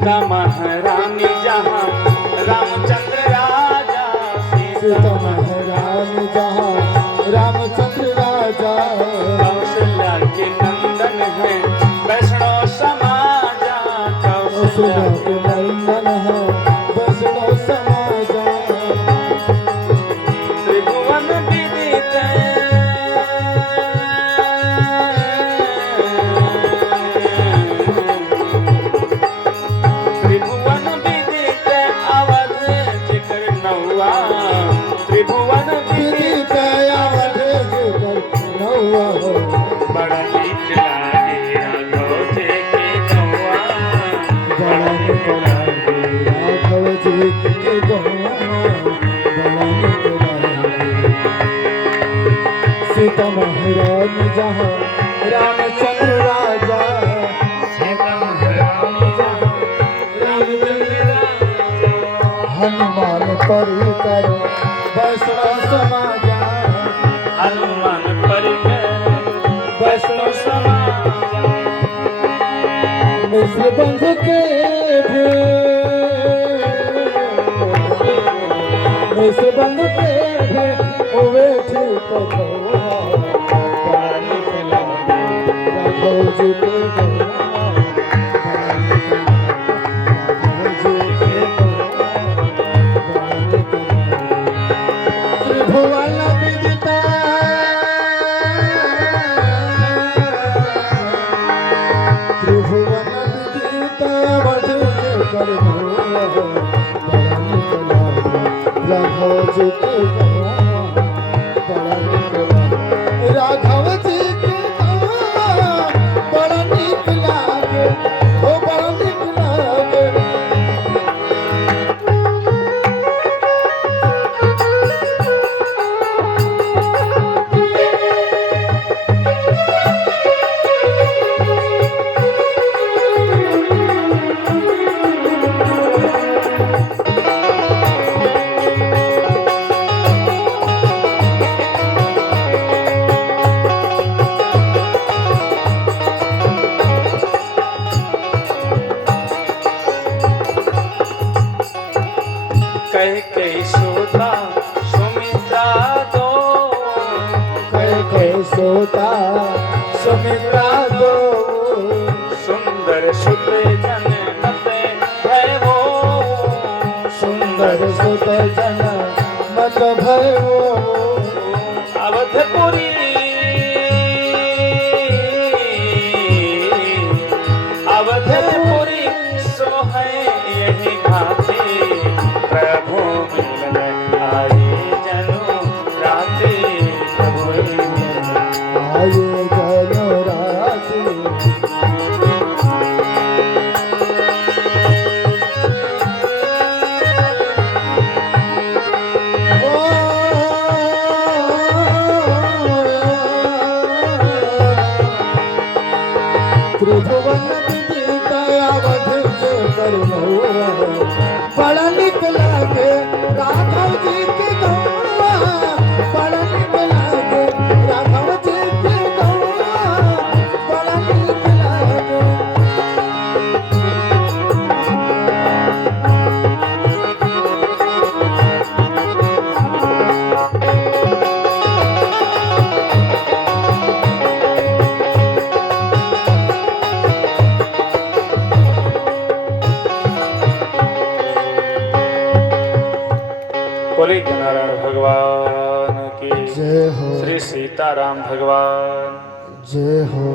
सीता महारानी जहाँ रामचंद्र राजा, सीता महारानी जहाँ रामचंद्र राजा, कौशल्या के नंदन है वैष्णव समाजा, कौशल्या के नंदन है वैष्णव समाजा, त्रिभुवन विदित त्रिभुवन विदित अवध जिकर नौआ, त्रिभुवन विदित अवध जिकर नौआ, बड़ा नीक लागे राघव जी के नौआ, बड़ा नीक लागे राघव जी के नौआ, बड़ा नीक लागे। सीता महारानी जहाँ रामचंद्र राजा, सीता महारानी जहाँ रामचंद्र राजा, हनुमान परिकर वैष्णव समाजा, हनुमान परिकर वैष्णव समाजा, मिश्र बंध के भी, मिश्र बंध के भी हुए ठीक भगवा, बड़ा नीक लागे राघव जी के गौआ, बड़ा नीक लागे राघव जी के गौआ, बड़ा नीक लागे। त्रिभुवन विदिता त्रिभुवन विदिता अवध जिकर नौआ, बड़ा नीक लागे राघव जी के गौआ, बड़ा नीक लागे राघव जी के गौआ, बड़ा नीक लागे, ओ बड़ा नीक लागे। कह के सोता सुमित्रा दो, कह सोता सुमित्रा दो, सुंदर सुत जनमत है वो, सुंदर सुत जन मत भयो, अवधपुरी अवधपुरी सो है यही घाटी, प्रभु मिलन आए जनु राते, प्रभु मिलन आए जनो राती, त्रिभुवन विदित अवध जिकर नौआ, बड़ा नीक लागे राघव जी के गौआ, बड़ा नीक लागे राघव जी के गौआ, बड़ा नीक लागे। बोले नारायण भगवान की जय हो, श्री सीताराम भगवान। जय हो।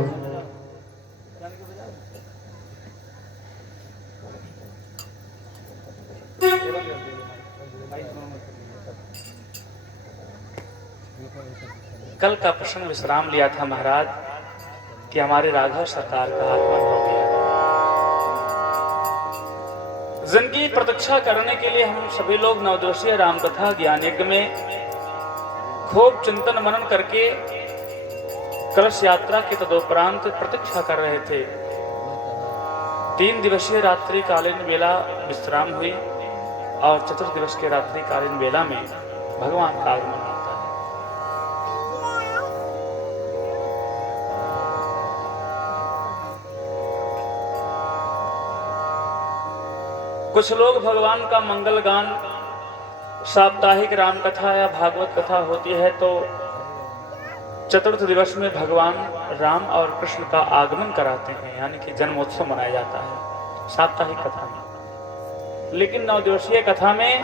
कल का प्रश्न विश्राम लिया था महाराज कि हमारे राघव सरकार का आगमन हो गया। जिनकी प्रतीक्षा करने के लिए हम सभी लोग नवदोषीय रामकथा ज्ञान यज्ञ में खूब चिंतन मनन करके कलश यात्रा के तदोपरांत प्रतीक्षा कर रहे थे। 3 दिवसीय रात्रिकालीन बेला विश्राम हुई और 4 दिवस के रात्रिकालीन बेला में भगवान का आगमन होता है। कुछ लोग भगवान का मंगल गान, साप्ताहिक राम कथा या भागवत कथा होती है तो चतुर्थ दिवस में भगवान राम और कृष्ण का आगमन कराते हैं, यानी कि जन्मोत्सव मनाया जाता है साप्ताहिक कथा में। लेकिन 9 दिवसीय कथा में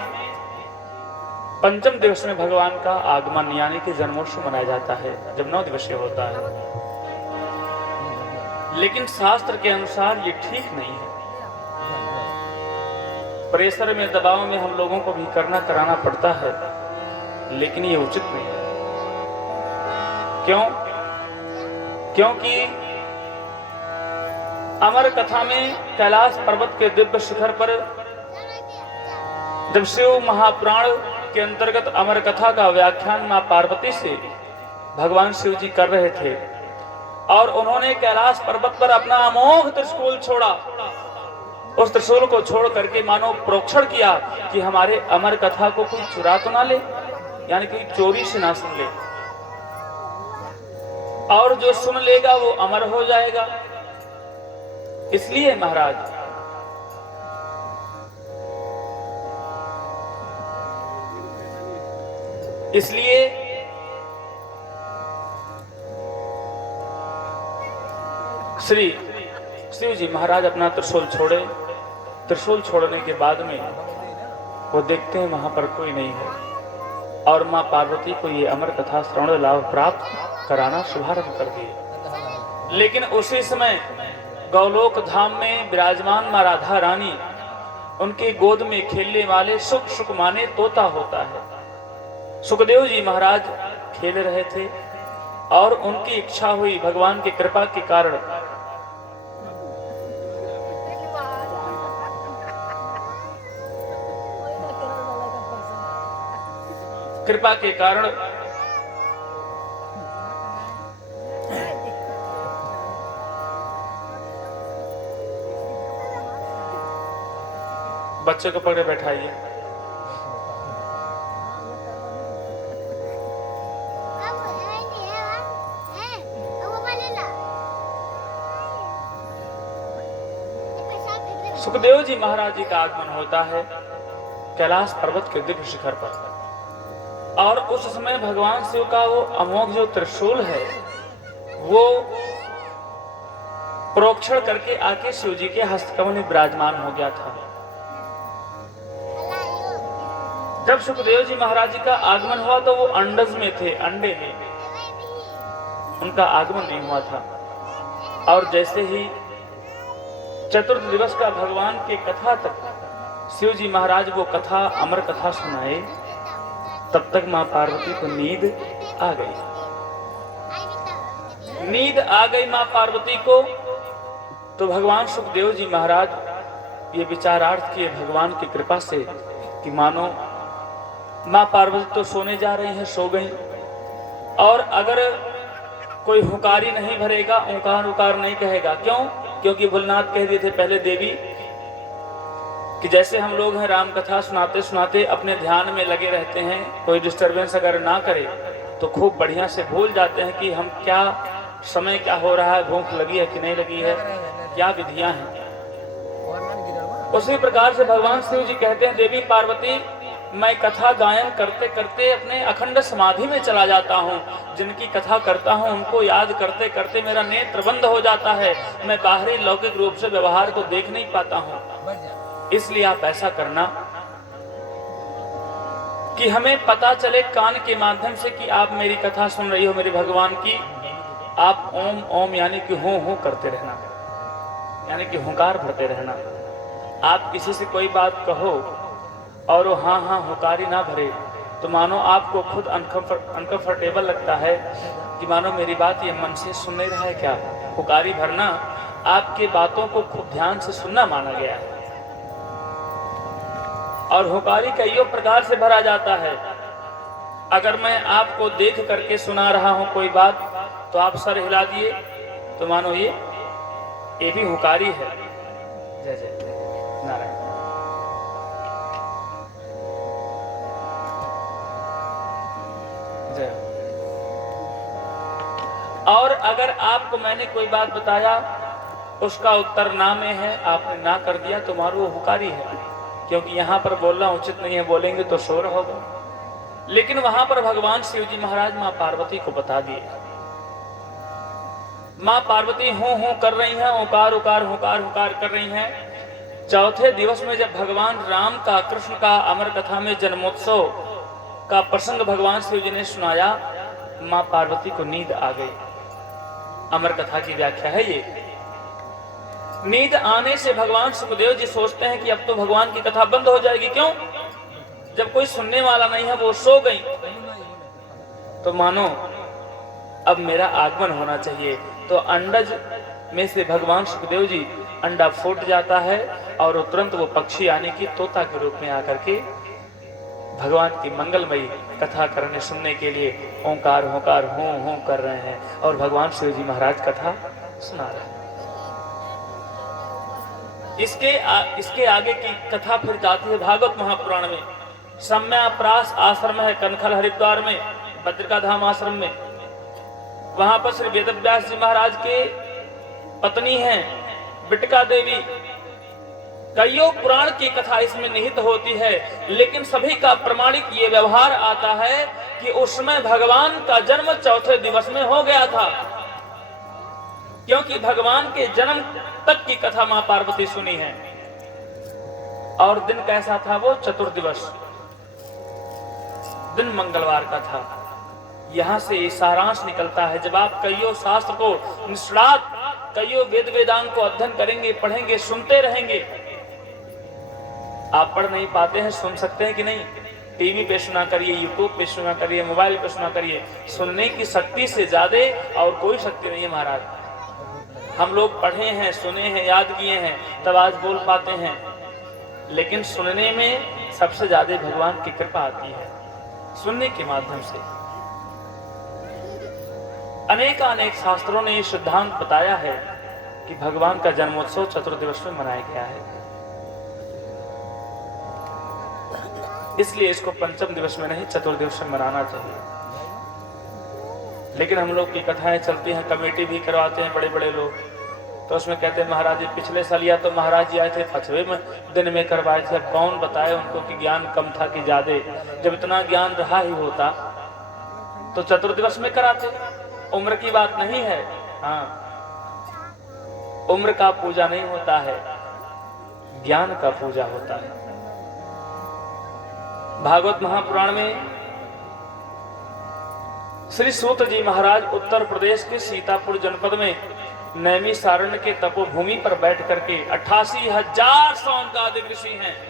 पंचम दिवस में भगवान का आगमन यानी कि जन्मोत्सव मनाया जाता है, जब 9 दिवसीय होता है। लेकिन शास्त्र के अनुसार ये ठीक नहीं है। प्रेशर में, दबाव में हम लोगों को भी कराना पड़ता है, लेकिन ये उचित नहीं है। क्यों? क्योंकि अमर कथा में कैलाश पर्वत के दिव्य शिखर पर जब शिव महापुराण के अंतर्गत अमर कथा का व्याख्यान मां पार्वती से भगवान शिव जी कर रहे थे और उन्होंने कैलाश पर्वत पर अपना अमोघ त्रिशूल छोड़ा, उस त्रिशूल को छोड़ करके मानो प्रोक्षण किया कि हमारे अमर कथा को कोई चुरा तो ना ले, यानी कि चोरी से ना सुन ले, और जो सुन लेगा वो अमर हो जाएगा। इसलिए महाराज श्री शिव जी महाराज अपना त्रिशूल छोड़े। त्रिशूल छोड़ने के बाद में वो देखते हैं वहां पर कोई नहीं है और मां पार्वती को ये अमर कथा श्रवण लाभ प्राप्त कराना शुभारंभ कर दिए। लेकिन उसी समय गौलोक धाम में विराजमान मां राधा रानी, उनके गोद में खेलने वाले सुख माने तोता होता है। सुखदेव जी महाराज खेल रहे थे और उनकी इच्छा हुई भगवान की कृपा के कारण बच्चे को पकड़े बैठाइए। सुखदेव जी महाराज जी का आगमन होता है कैलाश पर्वत के दिव्य शिखर पर, और उस समय भगवान शिव का वो अमोघ जो त्रिशूल है वो प्रोक्षण करके आके शिव जी के हस्तकमल में विराजमान हो गया था। जब सुखदेव जी महाराज जी का आगमन हुआ तो वो अंडज में थे, अंडे में उनका आगमन नहीं हुआ था। और जैसे ही चतुर्थ दिवस का भगवान के कथा तक शिव जी महाराज वो कथा अमर कथा सुनाए, तब तक मां पार्वती को नींद आ गई। नींद आ गई मां पार्वती को, तो भगवान सुखदेव जी महाराज ये विचारार्थ किए भगवान की कृपा से कि मानो मां पार्वती तो सोने जा रही हैं, सो गई, और अगर कोई हुकारी नहीं भरेगा, ओंकार उकार नहीं कहेगा। क्यों? क्योंकि भोलेनाथ कह दिए थे पहले देवी कि जैसे हम लोग हैं राम कथा सुनाते सुनाते अपने ध्यान में लगे रहते हैं, कोई डिस्टरबेंस अगर ना करे तो खूब बढ़िया से भूल जाते हैं कि हम क्या समय क्या हो रहा है, भूख लगी है कि नहीं लगी है, क्या विधियां हैं। उसी प्रकार से भगवान शिव जी कहते हैं देवी पार्वती मैं कथा गायन करते करते अपने अखंड समाधि में चला जाता हूँ, जिनकी कथा करता हूँ उनको याद करते करते मेरा नेत्र बंद हो जाता है, मैं बाहरी लौकिक रूप से व्यवहार को देख नहीं पाता हूँ। इसलिए आप ऐसा करना कि हमें पता चले कान के माध्यम से कि आप मेरी कथा सुन रही हो मेरे भगवान की। आप ओम ओम यानी कि हो करते रहना, यानी कि हुंकार भरते रहना। आप किसी से कोई बात कहो और वो हाँ हाँ हुकारी ना भरे तो मानो आपको खुद अनकंफर्टेबल लगता है कि मानो मेरी बात ये मन से सुन नहीं रहा है क्या। हुकारी भरना आपके बातों को खूब ध्यान से सुनना माना गया है, और हुकारी कईयों प्रकार से भरा जाता है। अगर मैं आपको देख करके सुना रहा हूं कोई बात तो आप सर हिला दिए तो मानो ये भी हुकारी है। जय जय नारायण। जय। और अगर आपको मैंने कोई बात बताया उसका उत्तर ना में है, आपने ना कर दिया तो मानो वो हुकारी है। क्योंकि यहाँ पर बोलना उचित नहीं है, बोलेंगे तो शोर होगा। लेकिन वहां पर भगवान शिव जी महाराज मां पार्वती को बता दिए। मां पार्वती हूं हूं कर रही हैं, ओकार उकार हुकार हुकार कर रही हैं। चौथे दिवस में जब भगवान राम का, कृष्ण का अमर कथा में जन्मोत्सव का प्रसंग भगवान शिव जी ने सुनाया, मां पार्वती को नींद आ गई। अमर कथा की व्याख्या है ये। नींद आने से भगवान सुखदेव जी सोचते हैं कि अब तो भगवान की कथा बंद हो जाएगी। क्यों? जब कोई सुनने वाला नहीं है, वो सो गई, तो मानो अब मेरा आगमन होना चाहिए। तो अंडज में से भगवान सुखदेव जी अंडा फूट जाता है और तुरंत वो पक्षी यानी कि तोता के रूप में आकर के भगवान की मंगलमयी कथा करने सुनने के लिए ओंकार होकार हों हों कर रहे हैं और भगवान शिव जी महाराज कथा सुना रहे हैं। इसके आगे की कथा फिर जाती है भागवत महापुराण में। सम्याप्रास आश्रम है कनखल हरिद्वार में, बद्रिका धाम आश्रम में। वहां पर श्री वेदव्यास जी महाराज के पत्नी हैं बिटका देवी। कईयों पुराण की कथा इसमें निहित होती है, लेकिन सभी का प्रमाणिक ये व्यवहार आता है कि उस समय भगवान का जन्म चौथे दिवस में हो गया था, क्योंकि भगवान के जन्म तक की कथा मां पार्वती सुनी है। और दिन कैसा था? वो चतुर्दिवस दिन मंगलवार का था। यहां से सारांश निकलता है, जब आप कईयों शास्त्र को निष्णात, कईयों वेद वेदांग को अध्ययन करेंगे, पढ़ेंगे, सुनते रहेंगे। आप पढ़ नहीं पाते हैं, सुन सकते हैं कि नहीं? टीवी पे सुना करिए, यूट्यूब पे सुना करिए, मोबाइल पे सुना करिए। सुनने की शक्ति से ज्यादा और कोई शक्ति नहीं है महाराज। हम लोग पढ़े हैं, सुने हैं, याद किए हैं, तब आज बोल पाते हैं। लेकिन सुनने में सबसे ज्यादा भगवान की कृपा आती है, सुनने के माध्यम से। अनेक शास्त्रों ने ये सिद्धांत बताया है कि भगवान का जन्मोत्सव चतुर्दिवस में मनाया गया है। इसलिए इसको पंचम दिवस में नहीं, चतुर्दिवस में मनाना चाहिए। लेकिन हम लोग की कथाएं चलती हैं, कमेटी भी करवाते हैं बड़े बड़े लोग, तो उसमें कहते हैं महाराज जी पिछले साल या तो महाराज जी आए थे 5वें दिन में करवाए थे। अब कौन बताए उनको कि ज्ञान कम था कि ज्यादा? जब इतना ज्ञान रहा ही होता तो चतुर्दिवस में कराते। उम्र की बात नहीं है। हाँ, उम्र का पूजा नहीं होता है, ज्ञान का पूजा होता है। भागवत महापुराण में श्री सूत जी महाराज उत्तर प्रदेश के सीतापुर जनपद में नैमिषारण्य के तपोभूमि पर बैठ करके 88,000 सौनकादिक ऋषि हैं।